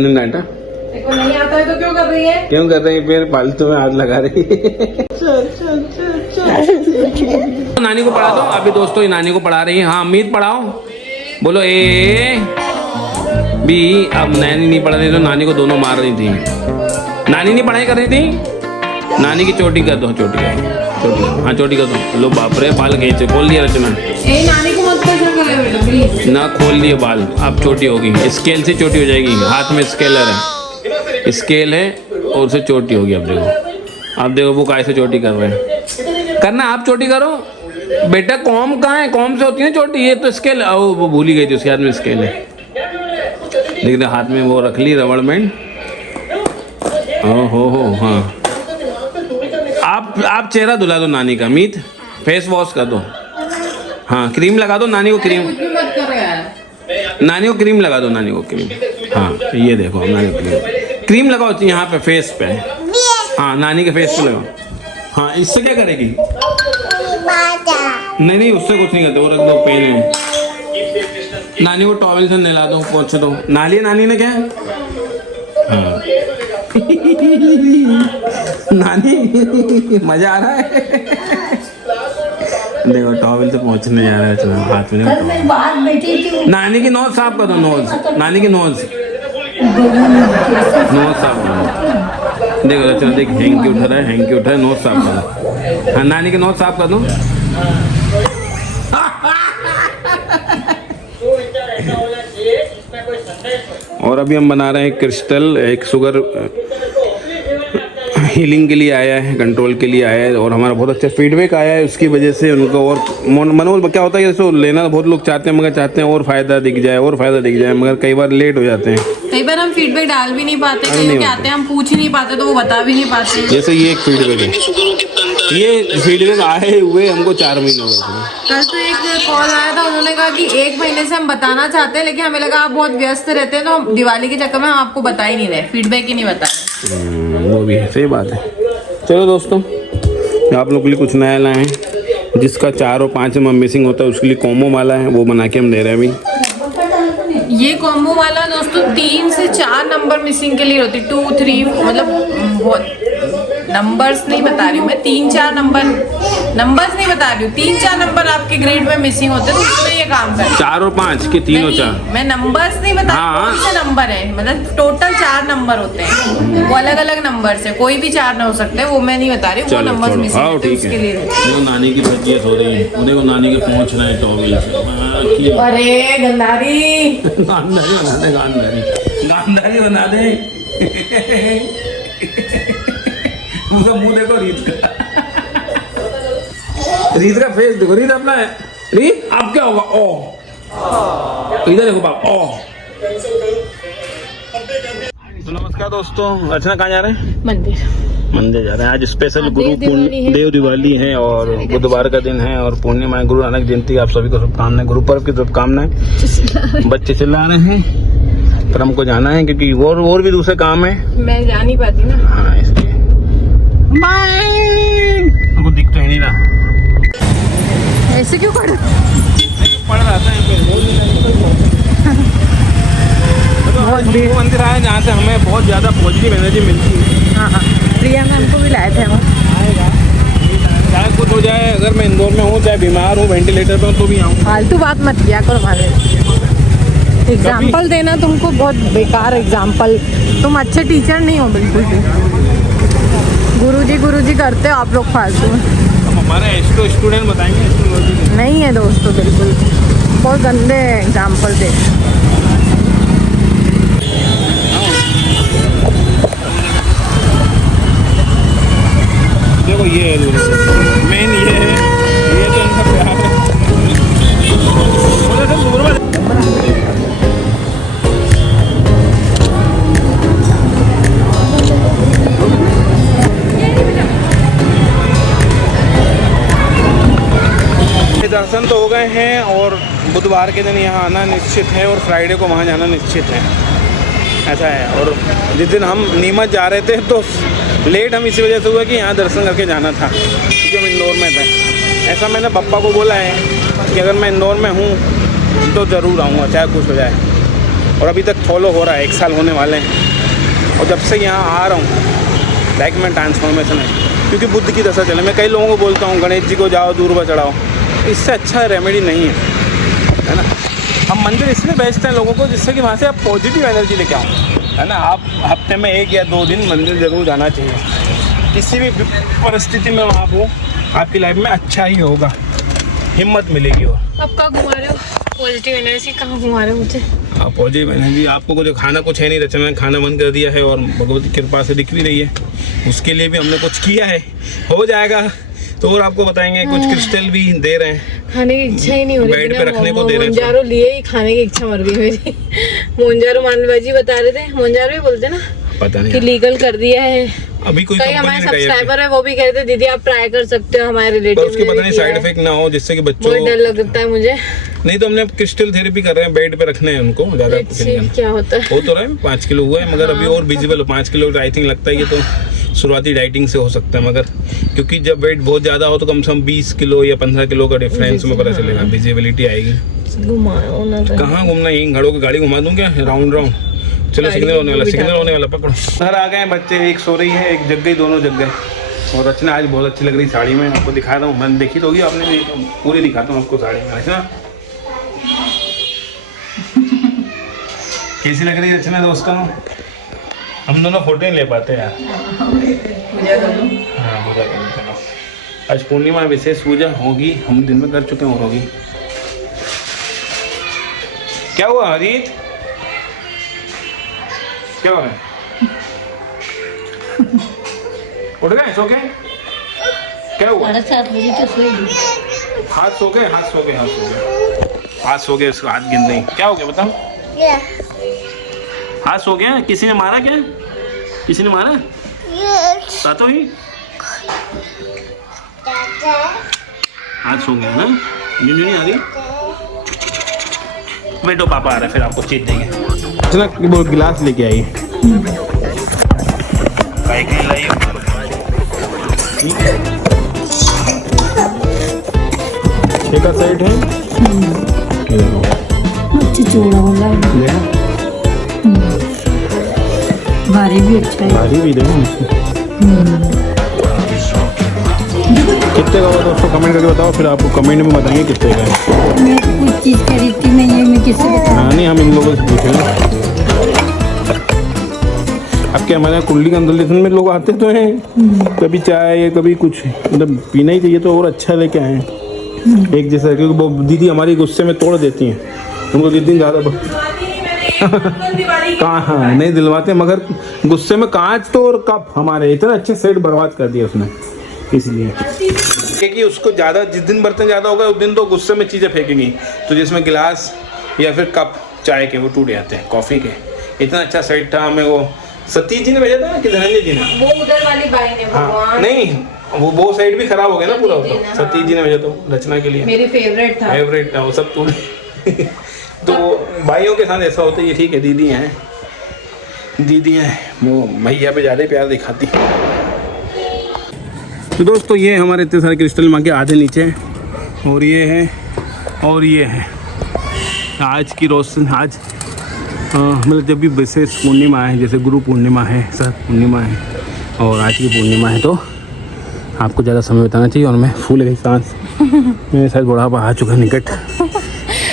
नाटा देखो नहीं आता है तो क्यों कर रही है? क्यों कर रही है? फिर फालतू में हाथ लगा रही है। नानी को पढ़ा दो अभी दोस्तों, ये नानी को पढ़ा रही है। हाँ अमित पढ़ाओ, बोलो ए बी। अब नानी नहीं पढ़ रही तो नानी को दोनों मार रही थी। नानी नहीं पढ़ाई कर रही थी, नानी की चोटी कर दो, चोटी कर दो, चोटी कर दो। हाँ चोटी कर दो। लो बाप रे बाल खींचे, खोल दिया रचना। ए नानी को मत परेशान कर बेटा प्लीज। ना खोल दिए बाल, अब चोटी होगी, स्केल से चोटी हो जाएगी। हाथ में स्केलर है, स्केल है और उससे चोटी होगी। अब देखो, अब देखो वो कैसे चोटी कर रहे हैं। करना आप चोटी करो बेटा। कॉम कहाँ है? कॉम से होती है चोटी, ये तो स्केल। वो भूल ही गई थी, उसके हाथ में स्केल है। लेकिन हाथ में वो रख ली रबड़ बैंड। हो हाँ। आप चेहरा धुला दो नानी का, मीत फेस वॉश कर दो। हाँ क्रीम लगा दो नानी को, क्रीम कुछ भी मत करो यार। नानी को क्रीम लगा दो, नानी को क्रीम। हाँ ये देखो नानी को क्रीम लगाओ यहाँ पे, फेस पे। हाँ नानी के फेस पे लगाओ। हाँ इससे क्या करेगी? नहीं उससे कुछ नहीं करते, वो रख दो पेन है। नानी को टॉवल से नहला दो, पोंछ दो। नाली नानी ने क्या? हाँ नानी मजा आ रहा है। देखो टॉवल से पहुंचने जा रहा है, चलो हाथ में देखो। नानी की नोज साफ कर दो, नोज, नानी की नोज साफ कर दो। देखो चलो देख, हैंग के उठा रहा है, हैंग के उठा है, नोज साफ कर दो। हाँ नानी की नोज साफ कर दो। और अभी हम बना रहे हैं क्रिस्टल, एक शुगर हीलिंग के लिए आया है, कंट्रोल के लिए आया है। और हमारा बहुत अच्छा फीडबैक आया है, उसकी वजह से उनको और मनोबल क्या होता है। जैसे लेना बहुत लोग चाहते हैं, मगर चाहते हैं और फ़ायदा दिख जाए, और फ़ायदा दिख जाए, मगर कई बार लेट हो जाते हैं। कई बार हम फीडबैक डाल भी नहीं पाते, कई लोग आते हैं हम पूछ ही नहीं पाते तो वो बता भी नहीं पाते। जैसे ये एक फीडबैक है, ये फीडबैक आए हुए हमको 4 महीने हो गए। कल तो एक कॉल आया था, उन्होंने कहा कि 1 महीने से हम बताना चाहते हैं, लेकिन हमें लगा आप बहुत व्यस्त रहते हैं तो दिवाली के चक्कर में हम आपको बता ही नहीं रहे, फीडबैक ही नहीं बता रहे। वो भी है, सही बात है। चलो दोस्तों, आप लोग के लिए कुछ नया लाए हैं। जिसका 4 और 5 में मिसिंग होता है उसके लिए कॉम्बो माला है, वो बना के हम दे रहे हैं अभी। ये कॉम्बो वाला दोस्तों 3 से 4 नंबर मिसिंग के लिए होती है। 2, 3 मतलब बहुत नंबर्स नहीं बता रही हूँ मैं, 3-4 नंबर्स नहीं बता रही हूँ, 3-4 नंबर आपके ग्रेड में मिसिंग होते हैं तो उसमें ये काम करता है। 4 और 5 के 3 और 4 मैं नंबर्स नहीं बता रही, कौन से नंबर है, मतलब टोटल 4 नंबर होते हैं, वो अलग अलग नंबर से, कोई भी 4 ना हो सकते, वो मैं नहीं बता रही, वो नंबर मिसिंग होते हैं उसके लिए। वो नानी की फजीयत हो रही है, उन्हें को नानी के पहुंच रहे हैं टॉवल से। अरे गंदारी गांधारी बना दे, गांधारी बना दे। उसका मुंह देखो, रीत का फेस देखो, रीत अपना है। रीत आप क्या होगा? ओ इधर देखो बाप, ओ। तो नमस्कार दोस्तों, अर्चना कहाँ जा रहे हैं? मंदिर जा रहे हैं। आज स्पेशल गुरु देव दिवाली है और बुधवार का दिन है और पूर्णिमा, गुरु नानक जयंती। आप सभी को शुभकामनाएं, गुरु पर्व की शुभकामनाएं। बच्चे चिल्ला रहे हैं पर हमको जाना है क्योंकि और भी दूसरे काम है, मैं जा नहीं पाती ना। हाँ इसलिए हमको दिख तो नहीं रहा। ऐसे क्यों पढ़ रहा था मंदिर आए जहाँ से हमें बहुत ज़्यादा पॉजिटिव एनर्जी मिलती है। हाँ प्रिया मैम को भी लाए थे हम। चाहे कुछ हो जाए, अगर मैं इंदौर में हूँ, चाहे बीमार हूँ, वेंटिलेटर पर हूँ, तो भी आऊँ। फालतू बात मत किया करो हमारे। एग्जाम्पल देना तुमको बहुत बेकार एग्जाम्पल, तुम अच्छे टीचर नहीं हो बिल्कुल भी। गुरुजी करते हो आप लोग फालतू। हमारे स्टूडेंट बताएंगे नहीं है दोस्तों, बिल्कुल बहुत गंदे एग्जाम्पल दे। देखो ये मेन ये है, ये तो इनका प्यार है। दर्शन तो हो गए हैं और बुधवार के दिन यहाँ आना निश्चित है और फ्राइडे को वहाँ जाना निश्चित है, ऐसा है। और जिस दिन हम नीमच जा रहे थे तो लेट हम इसी वजह से हुआ कि यहाँ दर्शन करके जाना था क्योंकि हम इंदौर में थे। ऐसा मैंने पप्पा को बोला है कि अगर मैं इंदौर में हूँ तो ज़रूर आऊँगा चाहे कुछ हो जाए। और अभी तक फॉलो हो रहा है, 1 साल होने वाले हैं। और जब से यहाँ आ रहा हूँ लाइफ में ट्रांसफॉर्मेशन है, क्योंकि बुद्ध की दशा चले। मैं कई लोगों को बोलता हूँ गणेश जी को जाओ दूर्वा चढ़ाओ, इससे अच्छा रेमेडी नहीं है ना। हम मंदिर इसलिए भेजते हैं लोगों को जिससे कि वहाँ से आप पॉजिटिव एनर्जी लेके आओ, है ना। आप हफ्ते में 1 या 2 दिन मंदिर ज़रूर जाना चाहिए। किसी भी परिस्थिति में वहाँ हो, आपकी लाइफ में अच्छा ही होगा, हिम्मत मिलेगी। और अब कहाँ घुमा रहे हो? पॉजिटिव एनर्जी कहाँ घुमा रहे हो मुझे? आप पॉजिटिव एनर्जी, आपको कुछ खाना कुछ है नहीं, रचना ने खाना बंद कर दिया है और भगवती की कृपा से दिख भी रही है। उसके लिए भी हमने कुछ किया है, हो जाएगा तो और आपको बताएंगे। कुछ क्रिस्टल भी दे रहे हैं, खाने की इच्छा ही नहीं हो रही, बेड पे रखने को दे रहे हैं। मोंजारो लिए ही खाने की इच्छा मर गई मेरी। मोंजारो मानवाजी बता रहे थे, मोंजारो ही बोलते ना, पता नहीं कि लीगल कर दिया है। अभी कोई कई हमारे सब्सक्राइबर है वो भी कहते दीदी आप ट्राई कर सकते हो, हमारे रिलेटिव उसके पता नहीं साइड इफेक्ट ना हो जिससे कि बच्चों बहुत डर लगता है मुझे। नहीं तो हमने क्रिस्टल थेरेपी कर रहे हैं, बेड पे रखने हैं उनको ज्यादा। क्या होता है? हो तो रहा है 5 किलो हुआ है, मगर अभी और विजिबल 5 किलो आई थिंक लगता है। ये तो शुरुआती डाइटिंग से हो सकता है, मगर क्योंकि जब वेट बहुत ज़्यादा हो तो कम से कम 20 किलो या 15 किलो का डिफरेंस में पता चलेगा, विजिबिलिटी आएगी। कहाँ घूमना, यहीं घड़ों की गाड़ी घुमा दूँ क्या राउंड राउंड? चलो सिग्नल होने वाला पकड़ो। घर आ गए बच्चे, एक सो रही है, एक जग गई, दोनों जग गए। और रचना आज बहुत अच्छी लग रही साड़ी में, आपको दिखाता हूँ। मैंने देखी तो होगी आपने, पूरी दिखाता हूँ आपको साड़ी में। रचना कैसी लग रही है रचना दोस्तों? हम दोनों फोटो ही ले पाते यार। हाँ पूजा करनी, चलो आज पूर्णिमा विशेष पूजा होगी, हम दिन में कर चुके हैं और होगी। क्या हुआ हरीत, क्या हो रहा है? उठ गए सो के? क्या हुआ? 7:30 बजे तो सोई। हाथ सो गए, हाथ सो गए, हाथ सो गए, हाथ सो गए, उसका हाथ गिन नहीं। क्या हो गया बताओ? हाथ सो गया? किसी ने मारा क्या? किसी ने मारा? सातो ही हाथ सो गया ना, नींद नहीं आ रही। बैठो पापा आ रहे, फिर आपको चीज देंगे। वो गिलास लेके आई, एक का साइड है चूड़ा वाला भारी भी अच्छा है, भारी भी देखो। कितने का हुआ दोस्तों कमेंट करके बताओ, फिर आपको कमेंट में बताएंगे कितने का है। मैं कुछ चीज़ खरीदती नहीं है, मैं किसी को हाँ नहीं, हम इन लोगों से पूछेंगे। अब क्या हमारे कुंडली कंसल्टेशन में लोग आते तो हैं, कभी चाय कभी कुछ, मतलब पीना ही चाहिए तो और अच्छा लेके आए एक जैसा, क्योंकि वो दीदी हमारी गुस्से में तोड़ देती हैं, उनको जिस दिन ज़्यादा हाँ नहीं दिलवाते, मगर गुस्से में कांच तो और कप हमारे इतना अच्छे सेट बर्बाद कर दिया उसने। इसलिए क्योंकि उसको ज़्यादा, जिस दिन बर्तन ज़्यादा होगा उस दिन तो गुस्से में चीज़ें फेंकेंगी, तो जिसमें गिलास या फिर कप चाय के वो टूट जाते हैं, कॉफ़ी के। इतना अच्छा सेट था, हमें वो सतीश जी ने भेजा था कि धनंजय जी ने? वो उधर वाली बाई ने, भगवान नहीं वो साइड भी खराब हो गया ना पूरा, सतीश जी ने भेजा तो रचना के लिए। मेरी फेवरेट था वो सब टूट। तो भाइयों के साथ ऐसा होता है, ये ठीक है, दीदी हैं वो भैया पे ज़्यादा प्यार दिखाती। तो दोस्तों ये हमारे इतने सारे क्रिस्टल माँ के आधे नीचे हैं, और ये है और ये है। आज की रोशनी, आज मतलब जब भी विशेष पूर्णिमा है, जैसे गुरु पूर्णिमा है, सर पूर्णिमा है और आज की पूर्णिमा है, तो आपको ज़्यादा समय बिताना चाहिए। और मैं फूल गई सांस, मेरे साथ बुढ़ापा आ चुका निकट।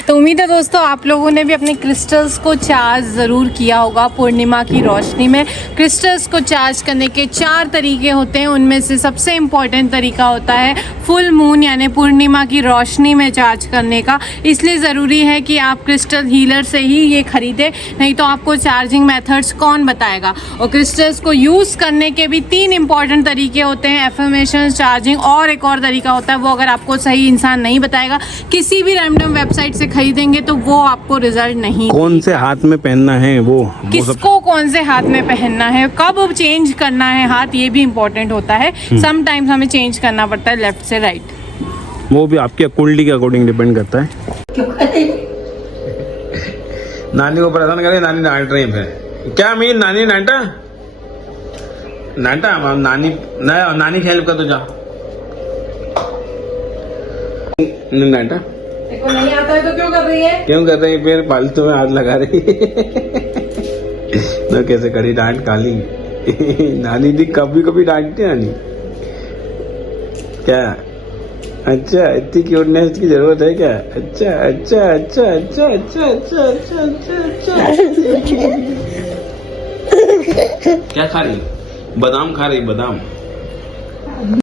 तो उम्मीद है दोस्तों आप लोगों ने भी अपने क्रिस्टल्स को चार्ज ज़रूर किया होगा पूर्णिमा की रोशनी में। क्रिस्टल्स को चार्ज करने के 4 तरीके होते हैं, उनमें से सबसे इम्पॉर्टेंट तरीका होता है फुल मून यानी पूर्णिमा की रोशनी में चार्ज करने का। इसलिए ज़रूरी है कि आप क्रिस्टल हीलर से ही ये ख़रीदें, नहीं तो आपको चार्जिंग मेथड्स कौन बताएगा। और क्रिस्टल्स को यूज़ करने के भी 3 इम्पॉर्टेंट तरीके होते हैं, एफर्मेशन, चार्जिंग और एक और तरीका होता है, वो अगर आपको सही इंसान नहीं बताएगा, किसी भी रैंडम वेबसाइट से खरीदेंगे तो वो आपको रिजल्ट नहीं। कौन से हाथ में पहनना है वो किसको कौन से हाथ में पहनना है, कब चेंज करना है हाथ, ये भी इम्पोर्टेंट होता है। समटाइम्स हमें चेंज करना पड़ता है लेफ्ट से राइट, वो भी आपकी कुंडली के अकॉर्डिंग डिपेंड करता है। नानी को परेशान करे, नानी डांट रही है। क्या मीन नानी डांटा नानी की हेल्प कर तो जा डांटा देखो नहीं आता है तो क्यों कर रही है? क्यों कर रही फिर फालतू में हाथ लगा रही तो कैसे कड़ी डांट काली नानी दी कभी कभी डांटती नानी क्या? अच्छा इतनी क्यूटनेस की जरूरत है क्या? अच्छा अच्छा अच्छा अच्छा अच्छा अच्छा अच्छा अच्छा अच्छा क्या खा रही? बादाम खा रही बादाम